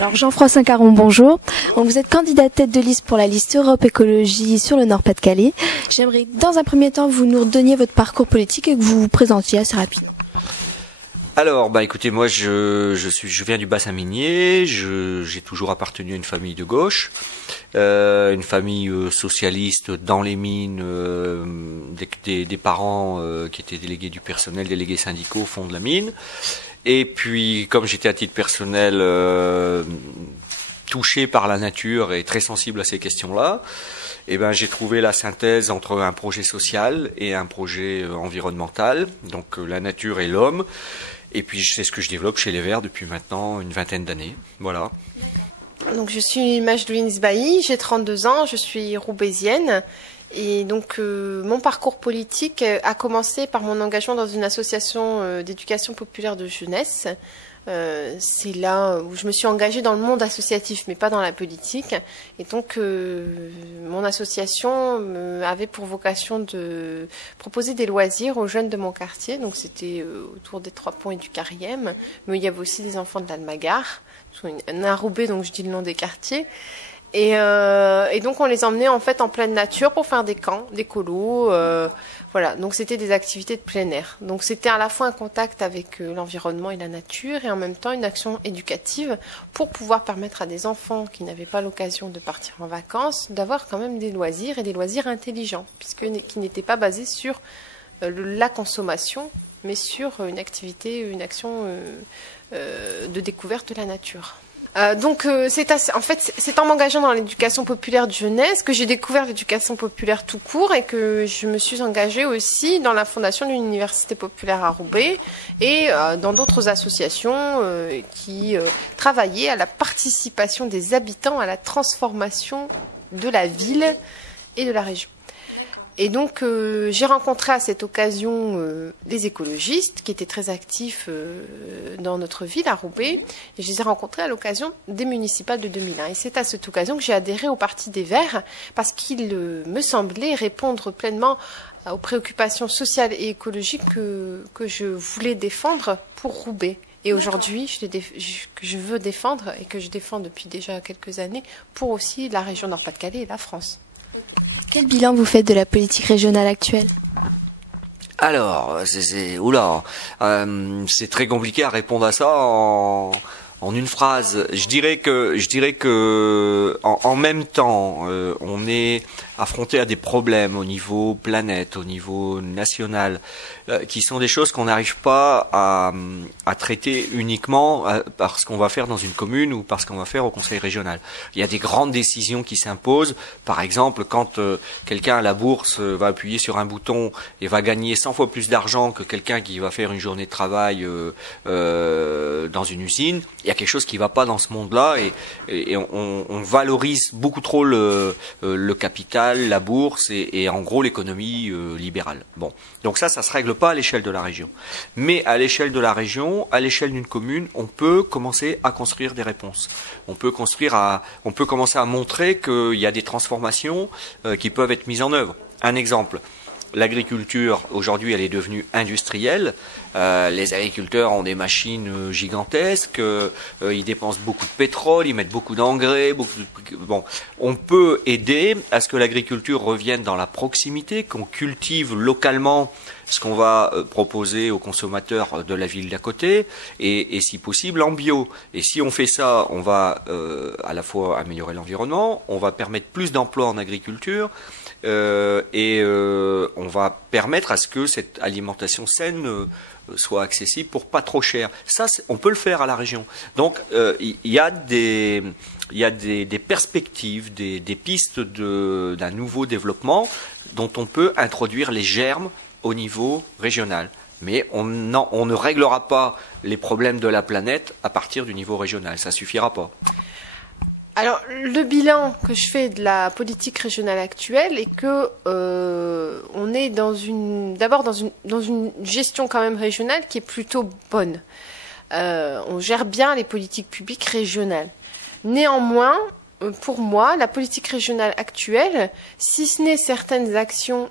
Alors Jean-François Caron, bonjour. Donc, vous êtes candidat tête de liste pour la liste Europe Écologie sur le Nord-Pas-de-Calais. J'aimerais dans un premier temps vous nous redonniez votre parcours politique et que vous vous présentiez assez rapidement. Alors, écoutez, moi je viens du Bassin-Minier, j'ai toujours appartenu à une famille de gauche, une famille socialiste dans les mines, des parents qui étaient délégués du personnel, délégués syndicaux au fond de la mine. Et puis, comme j'étais à titre personnel touché par la nature et très sensible à ces questions-là, j'ai trouvé la synthèse entre un projet social et un projet environnemental, donc la nature et l'homme. Et puis c'est ce que je développe chez les Verts depuis maintenant une vingtaine d'années. Voilà. Donc je suis Majdoulin Sbahi, j'ai 32 ans, je suis roubaisienne. Et donc mon parcours politique a commencé par mon engagement dans une association d'éducation populaire de jeunesse. C'est là où je me suis engagée dans le monde associatif, mais pas dans la politique. Et donc, mon association avait pour vocation de proposer des loisirs aux jeunes de mon quartier. Donc, c'était autour des 3 ponts et du 4e. Mais il y avait aussi des enfants de l'Almagar, un Roubaix, donc je dis le nom des quartiers. Et donc, on les emmenait en fait en pleine nature pour faire des camps, des colos. Voilà, donc c'était des activités de plein air. Donc c'était à la fois un contact avec l'environnement et la nature et en même temps une action éducative pour pouvoir permettre à des enfants qui n'avaient pas l'occasion de partir en vacances d'avoir quand même des loisirs et des loisirs intelligents, qui n'étaient pas basés sur la consommation, mais sur une activité, une action de découverte de la nature. C'est en m'engageant dans l'éducation populaire de jeunesse que j'ai découvert l'éducation populaire tout court et que je me suis engagée aussi dans la fondation d'une université populaire à Roubaix et dans d'autres associations qui travaillaient à la participation des habitants à la transformation de la ville et de la région. Et donc, j'ai rencontré à cette occasion les écologistes qui étaient très actifs dans notre ville, à Roubaix. Et je les ai rencontrés à l'occasion des municipales de 2001. Et c'est à cette occasion que j'ai adhéré au Parti des Verts parce qu'il me semblait répondre pleinement aux préoccupations sociales et écologiques que je voulais défendre pour Roubaix. Et aujourd'hui, que je veux défendre et que je défends depuis déjà quelques années pour aussi la région Nord-Pas-de-Calais et la France. Quel bilan vous faites de la politique régionale actuelle ? Alors, c'est très compliqué à répondre à ça en une phrase. Je dirais que en même temps, on est affronté à des problèmes au niveau planète, au niveau national, qui sont des choses qu'on n'arrive pas à traiter uniquement par ce qu'on va faire dans une commune ou par ce qu'on va faire au conseil régional. Il y a des grandes décisions qui s'imposent. Par exemple, quand quelqu'un à la bourse va appuyer sur un bouton et va gagner 100 fois plus d'argent que quelqu'un qui va faire une journée de travail dans une usine, il y a quelque chose qui ne va pas dans ce monde-là et on valorise beaucoup trop le capital, la bourse et en gros l'économie libérale. Bon, donc ça se règle pas à l'échelle de la région. Mais à l'échelle de la région, à l'échelle d'une commune, on peut commencer à construire des réponses. On peut commencer à montrer qu'il y a des transformations qui peuvent être mises en œuvre. Un exemple. L'agriculture, aujourd'hui, elle est devenue industrielle. Les agriculteurs ont des machines gigantesques. Ils dépensent beaucoup de pétrole, ils mettent beaucoup d'engrais. Bon, on peut aider à ce que l'agriculture revienne dans la proximité, qu'on cultive localement ce qu'on va proposer aux consommateurs de la ville d'à côté, et si possible en bio. Et si on fait ça, on va à la fois améliorer l'environnement, on va permettre plus d'emplois en agriculture, on va permettre à ce que cette alimentation saine soit accessible pour pas trop cher. Ça, on peut le faire à la région. Donc, il y a des perspectives, des pistes d'un nouveau développement dont on peut introduire les germes au niveau régional. Mais on ne réglera pas les problèmes de la planète à partir du niveau régional. Ça suffira pas. Alors, le bilan que je fais de la politique régionale actuelle est que on est d'abord dans une gestion quand même régionale qui est plutôt bonne. On gère bien les politiques publiques régionales. Néanmoins, pour moi, la politique régionale actuelle, si ce n'est certaines actions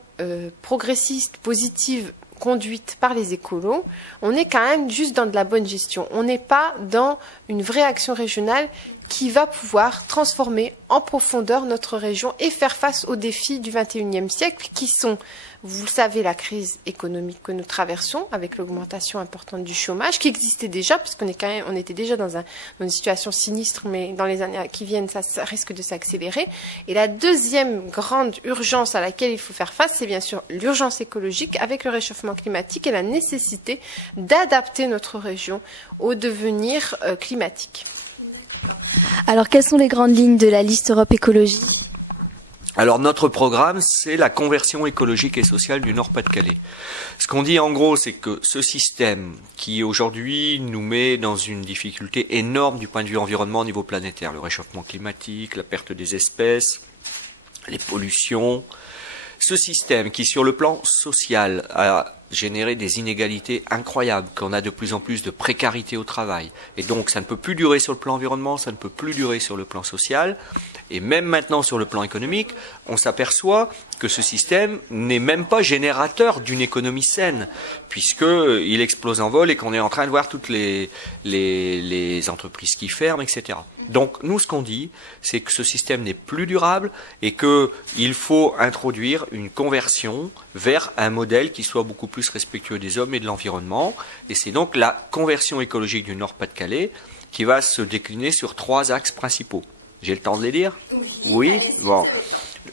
progressistes, positives, conduites par les écolos, on est quand même juste dans de la bonne gestion. On n'est pas dans une vraie action régionale qui va pouvoir transformer en profondeur notre région et faire face aux défis du XXIe siècle qui sont, vous le savez, la crise économique que nous traversons avec l'augmentation importante du chômage qui existait déjà, parce on était déjà dans une situation sinistre, mais dans les années qui viennent, ça risque de s'accélérer. Et la deuxième grande urgence à laquelle il faut faire face, c'est bien sûr l'urgence écologique avec le réchauffement climatique et la nécessité d'adapter notre région au devenir climatique. Alors, quelles sont les grandes lignes de la liste Europe Écologie ? Alors notre programme, c'est la conversion écologique et sociale du Nord-Pas-de-Calais. Ce qu'on dit en gros, c'est que ce système qui aujourd'hui nous met dans une difficulté énorme du point de vue environnement au niveau planétaire, le réchauffement climatique, la perte des espèces, les pollutions, ce système qui sur le plan social a généré des inégalités incroyables, qu'on a de plus en plus de précarité au travail. Et donc ça ne peut plus durer sur le plan environnement, ça ne peut plus durer sur le plan social. Et même maintenant sur le plan économique, on s'aperçoit que ce système n'est même pas générateur d'une économie saine, puisqu'il explose en vol et qu'on est en train de voir toutes les entreprises qui ferment, etc. Donc nous, ce qu'on dit, c'est que ce système n'est plus durable et qu'il faut introduire une conversion vers un modèle qui soit beaucoup plus respectueux des hommes et de l'environnement. Et c'est donc la conversion écologique du Nord-Pas-de-Calais qui va se décliner sur 3 axes principaux. J'ai le temps de les dire ? Oui ? Bon.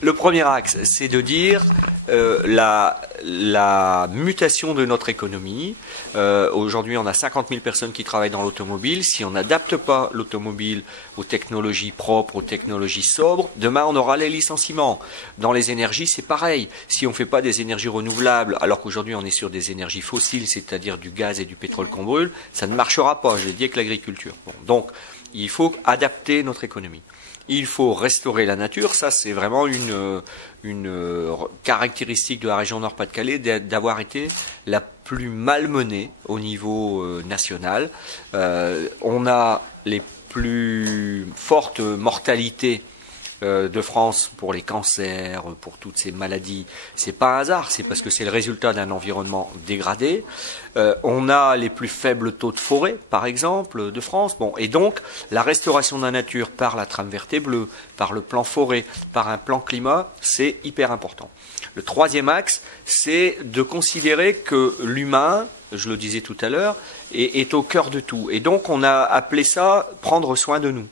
Le premier axe, c'est de dire la mutation de notre économie. Aujourd'hui, on a 50 000 personnes qui travaillent dans l'automobile. Si on n'adapte pas l'automobile aux technologies propres, aux technologies sobres, demain, on aura les licenciements. Dans les énergies, c'est pareil. Si on ne fait pas des énergies renouvelables, alors qu'aujourd'hui, on est sur des énergies fossiles, c'est-à-dire du gaz et du pétrole qu'on brûle, ça ne marchera pas, je l'ai dit, avec l'agriculture. Bon, donc, il faut adapter notre économie. Il faut restaurer la nature, ça c'est vraiment une caractéristique de la région Nord-Pas-de-Calais d'avoir été la plus malmenée au niveau national. On a les plus fortes mortalités de France pour les cancers, pour toutes ces maladies. C'est pas un hasard, c'est parce que c'est le résultat d'un environnement dégradé. On a les plus faibles taux de forêt, par exemple, de France. Bon, et donc la restauration de la nature par la trame verte et bleue, par le plan forêt, par un plan climat, c'est hyper important. Le troisième axe, c'est de considérer que l'humain, je le disais tout à l'heure, est au cœur de tout. Et donc on a appelé ça prendre soin de nous.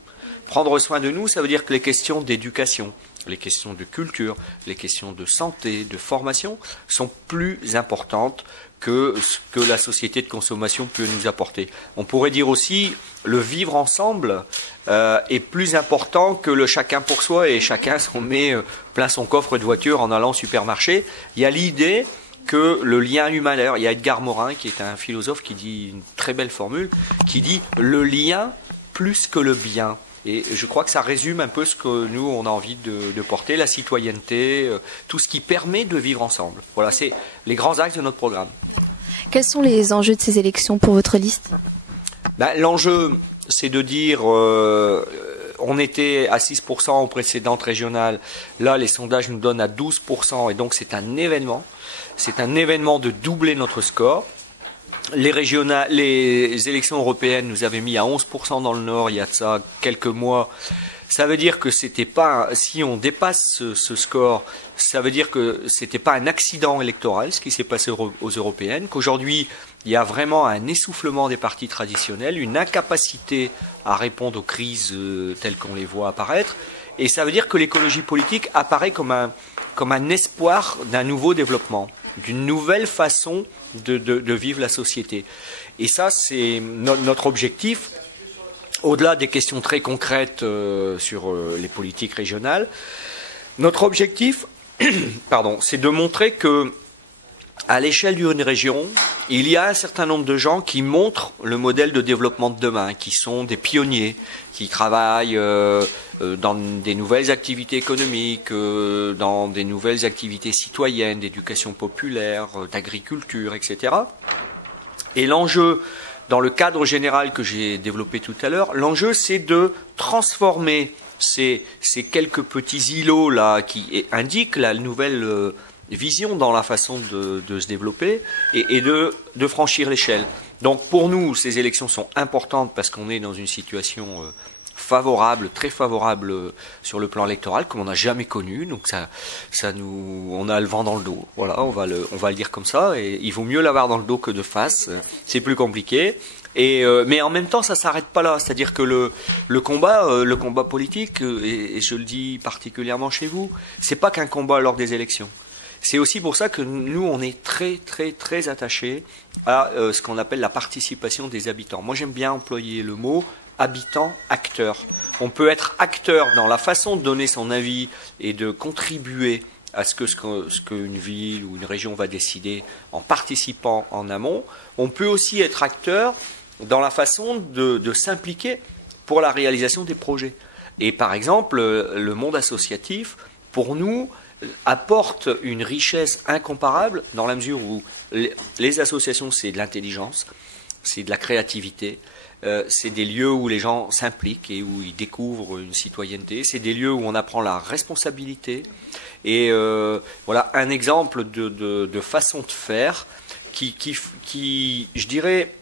Prendre soin de nous, ça veut dire que les questions d'éducation, les questions de culture, les questions de santé, de formation sont plus importantes que ce que la société de consommation peut nous apporter. On pourrait dire aussi le vivre ensemble est plus important que le chacun pour soi et chacun s'en met plein son coffre de voiture en allant au supermarché. Il y a l'idée que le lien humain, d'ailleurs, il y a Edgar Morin qui est un philosophe qui dit une très belle formule, qui dit le lien plus que le bien. Et je crois que ça résume un peu ce que nous, on a envie de porter, la citoyenneté, tout ce qui permet de vivre ensemble. Voilà, c'est les grands axes de notre programme. Quels sont les enjeux de ces élections pour votre liste ? L'enjeu, c'est de dire, on était à 6% aux précédentes régionales. Là, les sondages nous donnent à 12%, et donc c'est un événement. C'est un événement de doubler notre score. Les élections européennes nous avaient mis à 11% dans le Nord il y a de ça quelques mois. Ça veut dire que c'était pas, si on dépasse ce score, ça veut dire que c'était pas un accident électoral, ce qui s'est passé aux européennes, qu'aujourd'hui il y a vraiment un essoufflement des partis traditionnels, une incapacité à répondre aux crises telles qu'on les voit apparaître, et ça veut dire que l'écologie politique apparaît comme un espoir d'un nouveau développement, d'une nouvelle façon de vivre la société. Et ça, c'est notre objectif, au-delà des questions très concrètes sur les politiques régionales. Notre objectif, c'est de montrer que, à l'échelle d'une région, il y a un certain nombre de gens qui montrent le modèle de développement de demain, qui sont des pionniers, qui travaillent dans des nouvelles activités économiques, dans des nouvelles activités citoyennes, d'éducation populaire, d'agriculture, etc. Et l'enjeu, dans le cadre général que j'ai développé tout à l'heure, l'enjeu c'est de transformer ces quelques petits îlots là qui indiquent la nouvelle vision dans la façon de se développer et de franchir l'échelle. Donc pour nous, ces élections sont importantes parce qu'on est dans une situation favorable, très favorable sur le plan électoral, comme on n'a jamais connu. Donc on a le vent dans le dos. Voilà, on va le dire comme ça. Et il vaut mieux l'avoir dans le dos que de face. C'est plus compliqué. Mais en même temps, ça s'arrête pas là. C'est-à-dire que le combat politique, et je le dis particulièrement chez vous, c'est pas qu'un combat lors des élections. C'est aussi pour ça que nous, on est très, très, très attachés à ce qu'on appelle la participation des habitants. Moi, j'aime bien employer le mot habitant-acteur. On peut être acteur dans la façon de donner son avis et de contribuer à ce qu'une ville ou une région va décider en participant en amont. On peut aussi être acteur dans la façon de s'impliquer pour la réalisation des projets. Et par exemple, le monde associatif, pour nous, apporte une richesse incomparable dans la mesure où les associations, c'est de l'intelligence, c'est de la créativité, c'est des lieux où les gens s'impliquent et où ils découvrent une citoyenneté, c'est des lieux où on apprend la responsabilité. Et voilà un exemple de façon de faire qui je dirais,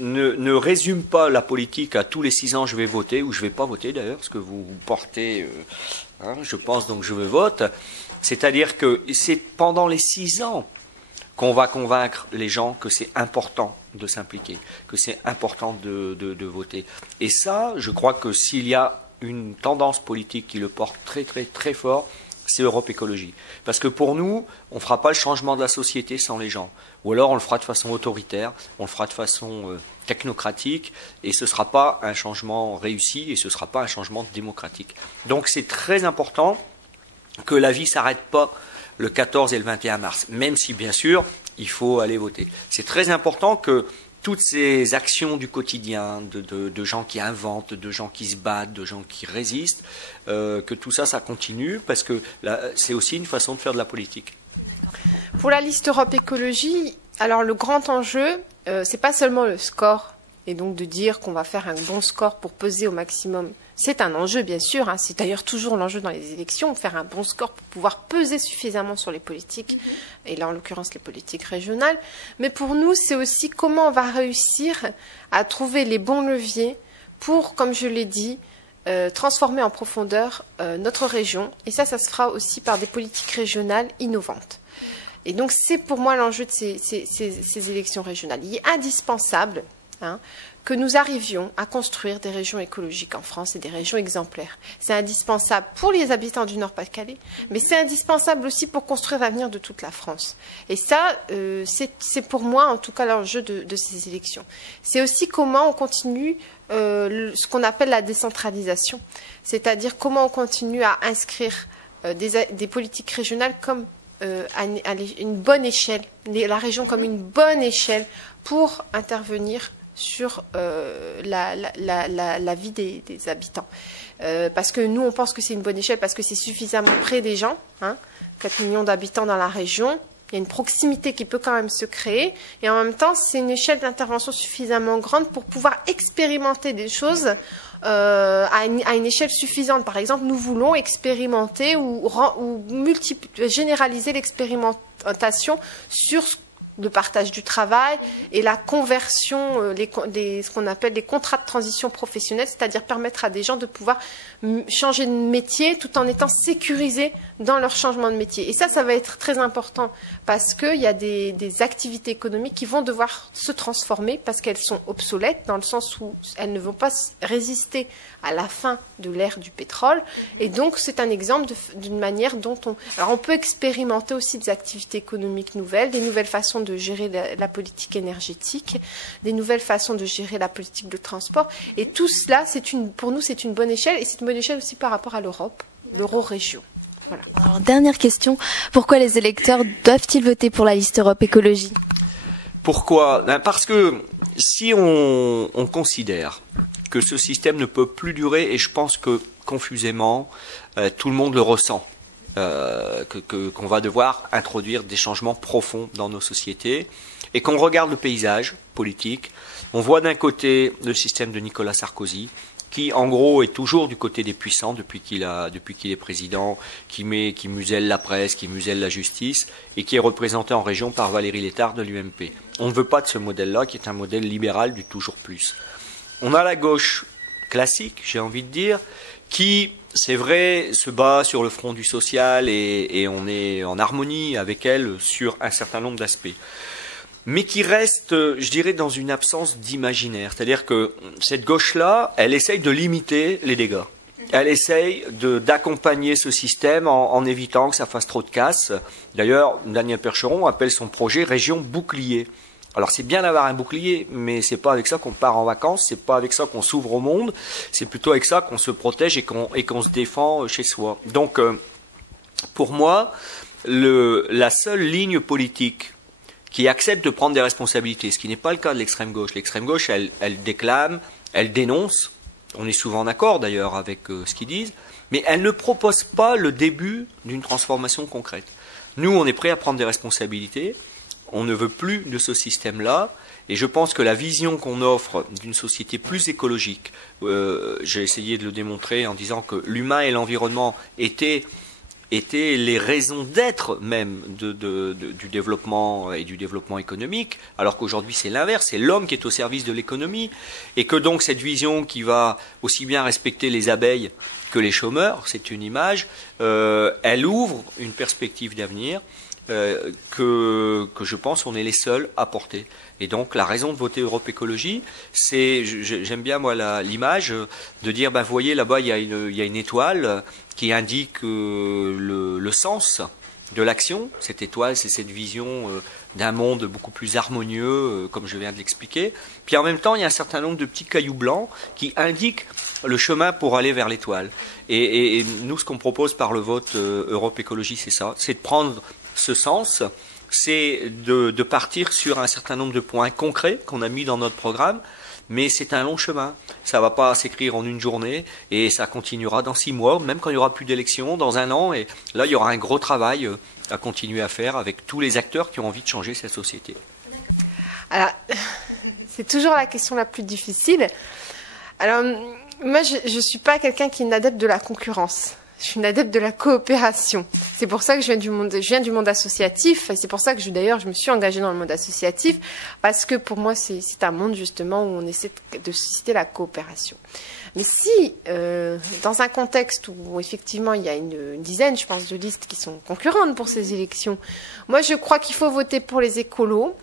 ne résume pas la politique à tous les 6 ans je vais voter, ou je ne vais pas voter d'ailleurs, parce que vous portez, je pense donc je vote. C'est-à-dire que c'est pendant les 6 ans qu'on va convaincre les gens que c'est important de s'impliquer, que c'est important de voter. Et ça, je crois que s'il y a une tendance politique qui le porte très très très fort, c'est Europe Écologie. Parce que pour nous, on ne fera pas le changement de la société sans les gens. Ou alors on le fera de façon autoritaire, on le fera de façon technocratique, et ce ne sera pas un changement réussi, et ce ne sera pas un changement démocratique. Donc c'est très important que la vie ne s'arrête pas le 14 et le 21 mars, même si bien sûr il faut aller voter. C'est très important que toutes ces actions du quotidien, de gens qui inventent, de gens qui se battent, de gens qui résistent, que tout ça continue, parce que c'est aussi une façon de faire de la politique. Pour la liste Europe Écologie, alors le grand enjeu, c'est pas seulement le score, et donc de dire qu'on va faire un bon score pour peser au maximum. C'est un enjeu, bien sûr, hein. C'est d'ailleurs toujours l'enjeu dans les élections, faire un bon score pour pouvoir peser suffisamment sur les politiques, et là en l'occurrence les politiques régionales. Mais pour nous, c'est aussi comment on va réussir à trouver les bons leviers pour, comme je l'ai dit, transformer en profondeur notre région. Et ça se fera aussi par des politiques régionales innovantes. Et donc c'est pour moi l'enjeu de ces élections régionales. Il est indispensable que nous arrivions à construire des régions écologiques en France et des régions exemplaires. C'est indispensable pour les habitants du Nord-Pas-de-Calais, mais c'est indispensable aussi pour construire l'avenir de toute la France. Et ça, c'est pour moi, en tout cas, l'enjeu de ces élections. C'est aussi comment on continue ce qu'on appelle la décentralisation, c'est-à-dire comment on continue à inscrire des politiques régionales comme à une bonne échelle, la région comme une bonne échelle pour intervenir sur la vie des habitants. Parce que nous, on pense que c'est une bonne échelle, parce que c'est suffisamment près des gens, 4 millions d'habitants dans la région, il y a une proximité qui peut quand même se créer, et en même temps, c'est une échelle d'intervention suffisamment grande pour pouvoir expérimenter des choses à une échelle suffisante. Par exemple, nous voulons expérimenter ou généraliser l'expérimentation sur le partage du travail et la conversion, ce qu'on appelle les contrats de transition professionnelle, c'est-à-dire permettre à des gens de pouvoir changer de métier tout en étant sécurisés dans leur changement de métier. Et ça va être très important parce qu'il y a des activités économiques qui vont devoir se transformer parce qu'elles sont obsolètes dans le sens où elles ne vont pas résister à la fin de l'ère du pétrole. Et donc, c'est un exemple d'une manière dont on peut expérimenter aussi des activités économiques nouvelles, des nouvelles façons de gérer la politique énergétique, des nouvelles façons de gérer la politique de transport. Et tout cela, pour nous, c'est une bonne échelle. Et c'est une bonne échelle aussi par rapport à l'Europe, l'euro-région. Voilà. Alors, dernière question. Pourquoi les électeurs doivent-ils voter pour la liste Europe Écologie ? Pourquoi ? Parce que si on considère que ce système ne peut plus durer, et je pense que confusément, tout le monde le ressent, qu'on va devoir introduire des changements profonds dans nos sociétés, et qu'on regarde le paysage politique, on voit d'un côté le système de Nicolas Sarkozy, qui en gros est toujours du côté des puissants depuis qu'il est président, qui muselle la presse, qui muselle la justice, et qui est représenté en région par Valérie Létard de l'UMP. On ne veut pas de ce modèle-là, qui est un modèle libéral du toujours plus. On a la gauche classique, j'ai envie de dire, qui, c'est vrai, se bat sur le front du social et on est en harmonie avec elle sur un certain nombre d'aspects. Mais qui reste, je dirais, dans une absence d'imaginaire. C'est-à-dire que cette gauche-là, elle essaye de limiter les dégâts. Elle essaye d'accompagner ce système en évitant que ça fasse trop de casse. D'ailleurs, Daniel Percheron appelle son projet région bouclier. Alors c'est bien d'avoir un bouclier, mais c'est pas avec ça qu'on part en vacances, c'est pas avec ça qu'on s'ouvre au monde, c'est plutôt avec ça qu'on se protège et qu'on se défend chez soi. Donc, pour moi, la seule ligne politique qui accepte de prendre des responsabilités, ce qui n'est pas le cas de l'extrême gauche. L'extrême gauche, elle déclame, elle dénonce, on est souvent d'accord d'ailleurs avec ce qu'ils disent, mais elle ne propose pas le début d'une transformation concrète. Nous, on est prêts à prendre des responsabilités, on ne veut plus de ce système-là, et je pense que la vision qu'on offre d'une société plus écologique, j'ai essayé de le démontrer en disant que l'humain et l'environnement étaient les raisons d'être même du développement et du développement économique, alors qu'aujourd'hui c'est l'inverse, c'est l'homme qui est au service de l'économie, et que donc cette vision qui va aussi bien respecter les abeilles que les chômeurs, c'est une image, elle ouvre une perspective d'avenir que je pense on est les seuls à porter. Et donc la raison de voter Europe Écologie, c'est, j'aime bien moi l'image de dire, ben, vous voyez là-bas il y a une étoile qui indique le sens de l'action. Cette étoile, c'est cette vision d'un monde beaucoup plus harmonieux, comme je viens de l'expliquer. Puis en même temps, il y a un certain nombre de petits cailloux blancs qui indiquent le chemin pour aller vers l'étoile. Et nous, ce qu'on propose par le vote Europe Écologie, c'est ça, c'est de prendre ce sens, c'est de partir sur un certain nombre de points concrets qu'on a mis dans notre programme, mais c'est un long chemin. Ça ne va pas s'écrire en une journée et ça continuera dans 6 mois, même quand il n'y aura plus d'élections, dans 1 an. Et là, il y aura un gros travail à continuer à faire avec tous les acteurs qui ont envie de changer cette société. Alors, c'est toujours la question la plus difficile. Alors, moi, je ne suis pas quelqu'un qui est une adepte de la concurrence. Je suis une adepte de la coopération. C'est pour ça que je viens du monde associatif. Et c'est pour ça que je me suis engagée dans le monde associatif, parce que pour moi, c'est un monde justement où on essaie de susciter la coopération. Mais si, dans un contexte où effectivement il y a une dizaine, je pense, de listes qui sont concurrentes pour ces élections, moi je crois qu'il faut voter pour les écolos,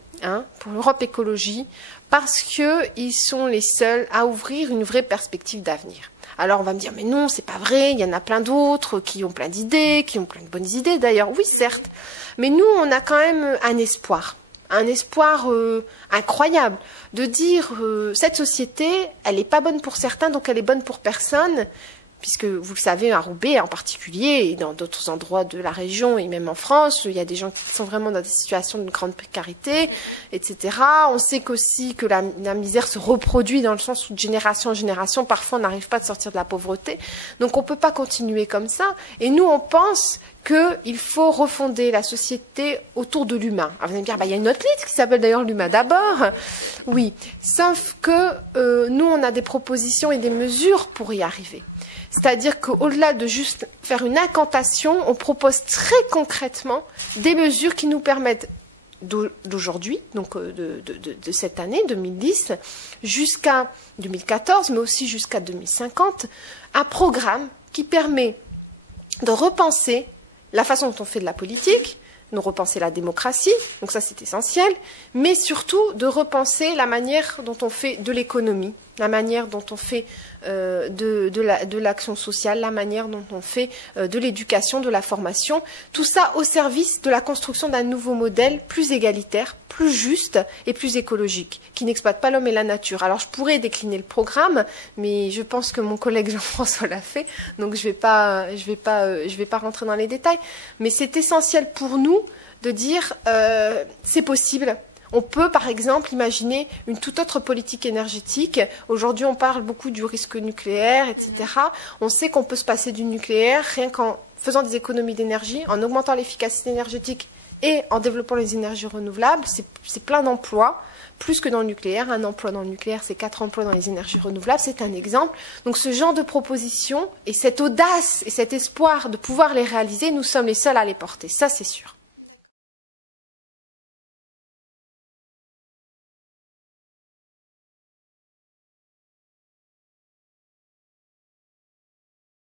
pour l'Europe Écologie, parce qu'ils sont les seuls à ouvrir une vraie perspective d'avenir. Alors on va me dire, mais non, c'est pas vrai, il y en a plein d'autres qui ont plein d'idées, qui ont plein de bonnes idées d'ailleurs, oui certes, mais nous on a quand même un espoir incroyable de dire cette société, elle n'est pas bonne pour certains, donc elle est bonne pour personne, puisque vous le savez, à Roubaix en particulier, et dans d'autres endroits de la région, et même en France, il y a des gens qui sont vraiment dans des situations de grande précarité, etc. On sait qu'aussi que la misère se reproduit dans le sens où de génération en génération, parfois on n'arrive pas à sortir de la pauvreté. Donc on ne peut pas continuer comme ça. Et nous, on pense qu'il faut refonder la société autour de l'humain. Alors vous allez me dire, il y a une autre liste qui s'appelle d'ailleurs l'humain d'abord. Oui, sauf que nous, on a des propositions et des mesures pour y arriver. C'est-à-dire qu'au-delà de juste faire une incantation, on propose très concrètement des mesures qui nous permettent d'aujourd'hui, donc de cette année 2010, jusqu'à 2014, mais aussi jusqu'à 2050, un programme qui permet de repenser la façon dont on fait de la politique, de repenser la démocratie, donc ça c'est essentiel, mais surtout de repenser la manière dont on fait de l'économie, la manière dont on fait de l'action sociale, la manière dont on fait de l'éducation, de la formation, tout ça au service de la construction d'un nouveau modèle plus égalitaire, plus juste et plus écologique, qui n'exploite pas l'homme et la nature. Alors je pourrais décliner le programme, mais je pense que mon collègue Jean-François l'a fait, donc je vais pas rentrer dans les détails. Mais c'est essentiel pour nous de dire c'est possible. On peut, par exemple, imaginer une toute autre politique énergétique. Aujourd'hui, on parle beaucoup du risque nucléaire, etc. On sait qu'on peut se passer du nucléaire rien qu'en faisant des économies d'énergie, en augmentant l'efficacité énergétique et en développant les énergies renouvelables. C'est plein d'emplois, plus que dans le nucléaire. Un emploi dans le nucléaire, c'est 4 emplois dans les énergies renouvelables. C'est un exemple. Donc ce genre de propositions et cette audace et cet espoir de pouvoir les réaliser, nous sommes les seuls à les porter. Ça, c'est sûr.